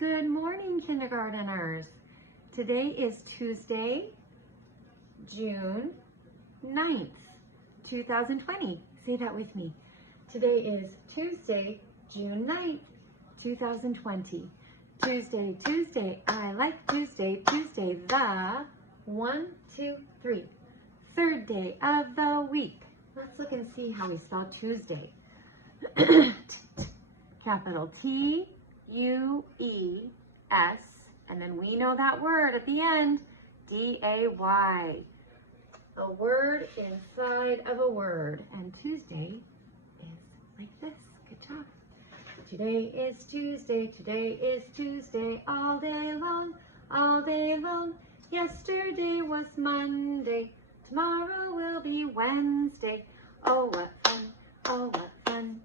Good morning, kindergarteners. Today is Tuesday, June 9th, 2020. Say that with me. Today is Tuesday, June 9th, 2020. Tuesday, I like Tuesday, the 1, 2, 3, third day of the week. Let's look and see how we spell Tuesday. Capital T, U, E, S, and then we know that word at the end, D-A-Y. A word inside of a word. And Tuesday is like this. Good job. Today is Tuesday, all day long, all day long. Yesterday was Monday, tomorrow will be Wednesday. Oh, what fun, oh, what fun.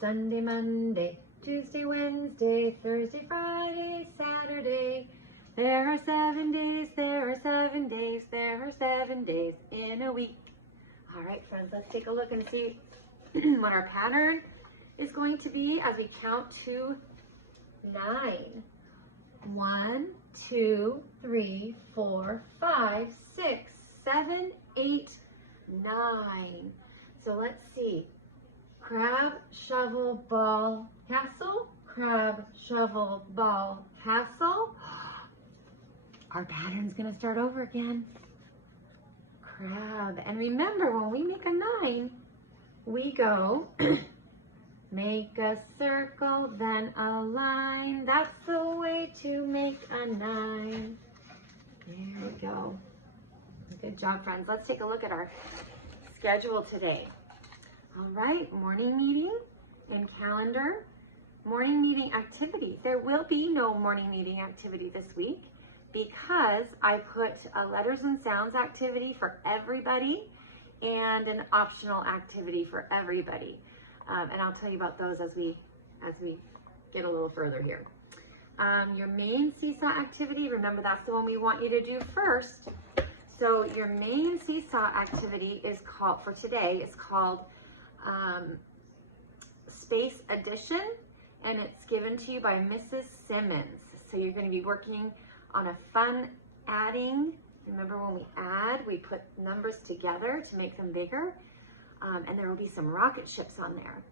Sunday, Monday, Tuesday, Wednesday, Thursday, Friday, Saturday. There are 7 days, there are 7 days, there are 7 days in a week. All right, friends, let's take a look and see what our pattern is going to be as we count to 9. 1, 2, 3, 4, 5, 6, 7, 8, 9. So let's see. Crab, shovel, ball, castle. Crab, shovel, ball, castle. Our pattern's gonna start over again. Crab. And remember, when we make a 9, we go make a circle, then a line. That's the way to make a 9. There we go. Good job, friends. Let's take a look at our schedule today. All right, morning meeting and calendar. Morning meeting activity. There will be no morning meeting activity this week because I put a letters and sounds activity for everybody and an optional activity for everybody. And I'll tell you about those as we get a little further here. Your main seesaw activity, remember that's the one we want you to do first. So your main seesaw activity is called, for today, is called Space Addition, and it's given to you by Mrs. Simmons. So you're going to be working on a fun adding. Remember when we add, we put numbers together to make them bigger, and there will be some rocket ships on there.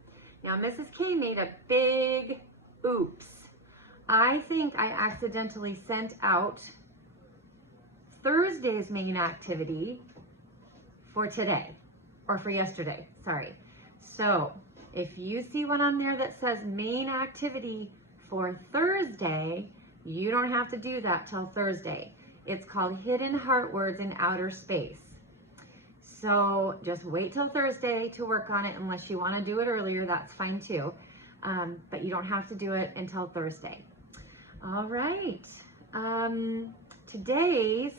Now Mrs. K made a big oops. I think I accidentally sent out Thursday's main activity for today, or for yesterday, sorry. So if you see one on there that says main activity for Thursday, you don't have to do that till Thursday. It's called Hidden Heart Words in Outer Space. So just wait till Thursday to work on it. Unless you want to do it earlier, that's fine too. But you don't have to do it until Thursday. All right. Today's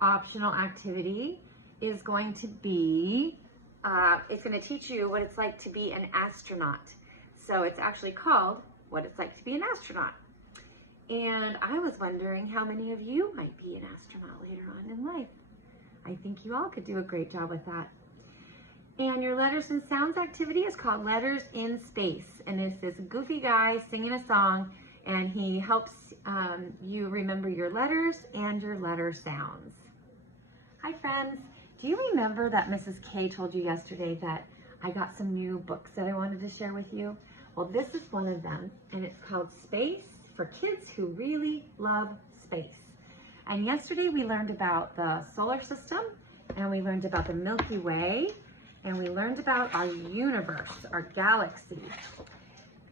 optional activity is going to be, it's going to teach you what it's like to be an astronaut. So it's actually called What It's Like to Be an Astronaut. And I was wondering how many of you might be an astronaut later on in life. I think you all could do a great job with that. And your letters and sounds activity is called Letters in Space. And it's this goofy guy singing a song, and he helps you remember your letters and your letter sounds. Hi friends, do you remember that Mrs. K told you yesterday that I got some new books that I wanted to share with you? Well, this is one of them, and it's called Space for Kids Who Really Love Space. And yesterday we learned about the solar system, and we learned about the Milky Way, and we learned about our universe, our galaxy,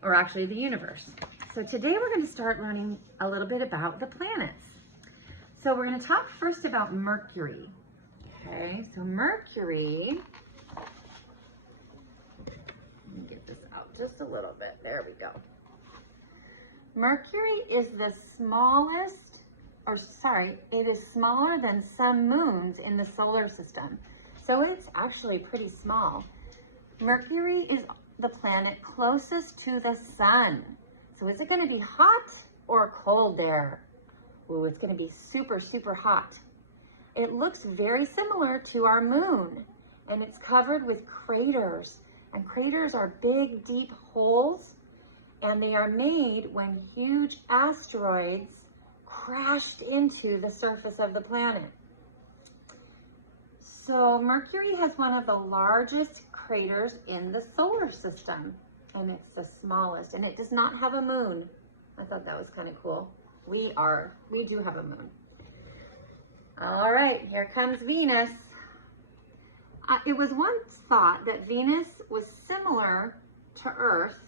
or actually the universe. So today we're going to start learning a little bit about the planets. So we're going to talk first about Mercury. Okay, so Mercury, let me get this out just a little bit. There we go. Mercury is the smallest, it is smaller than some moons in the solar system. So it's actually pretty small. Mercury is the planet closest to the sun. So is it going to be hot or cold there? Ooh, it's going to be super, super hot. It looks very similar to our moon, and it's covered with craters. And craters are big, deep holes and they are made when huge asteroids crashed into the surface of the planet. So Mercury has one of the largest craters in the solar system, and it's the smallest, and it does not have a moon. I thought that was kind of cool. We do have a moon. All right, here comes Venus. It was once thought that Venus was similar to Earth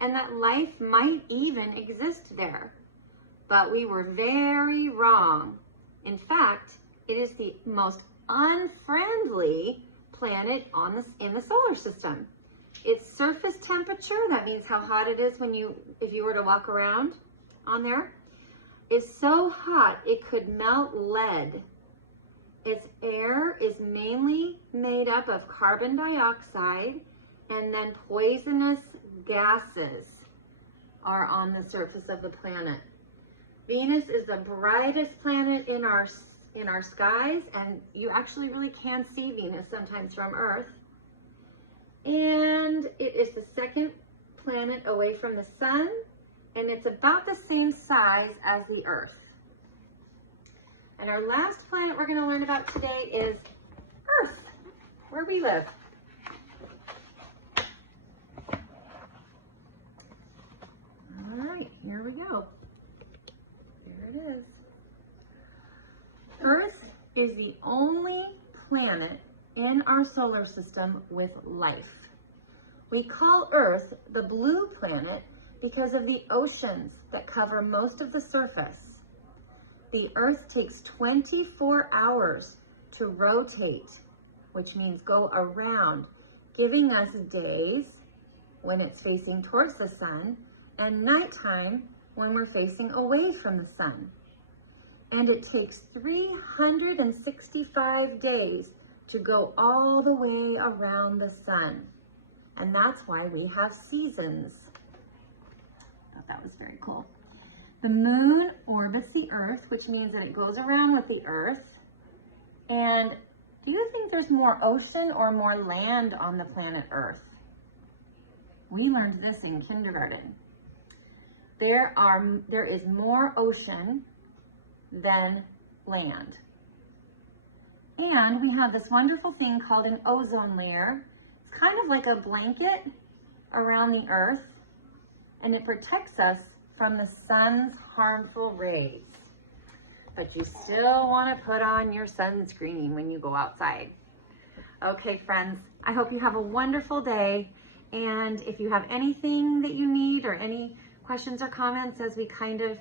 and that life might even exist there, but we were very wrong. In fact, it is the most unfriendly planet in the solar system. Its surface temperature, that means how hot it is if you were to walk around on there, is so hot it could melt lead. Its air is mainly made up of carbon dioxide, and then poisonous gases are on the surface of the planet. Venus is the brightest planet in our skies, and you actually really can see Venus sometimes from Earth. And it is the second planet away from the sun, and it's about the same size as the Earth. And our last planet we're going to learn about today is Earth, where we live. All right, here we go. Here it is. Earth is the only planet in our solar system with life. We call Earth the blue planet because of the oceans that cover most of the surface. The Earth takes 24 hours to rotate, which means go around, giving us days when it's facing towards the sun and nighttime when we're facing away from the sun. And it takes 365 days to go all the way around the sun. And that's why we have seasons. I thought that was very cool. The moon orbits the Earth, which means that it goes around with the Earth. And do you think there's more ocean or more land on the planet Earth? We learned this in kindergarten. There is more ocean than land. And we have this wonderful thing called an ozone layer. It's kind of like a blanket around the Earth, and it protects us from the sun's harmful rays. But you still want to put on your sunscreen when you go outside. Okay, friends, I hope you have a wonderful day. And if you have anything that you need or any questions or comments as we kind of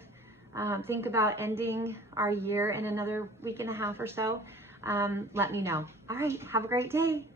think about ending our year in another week and a half or so, let me know. All right, have a great day.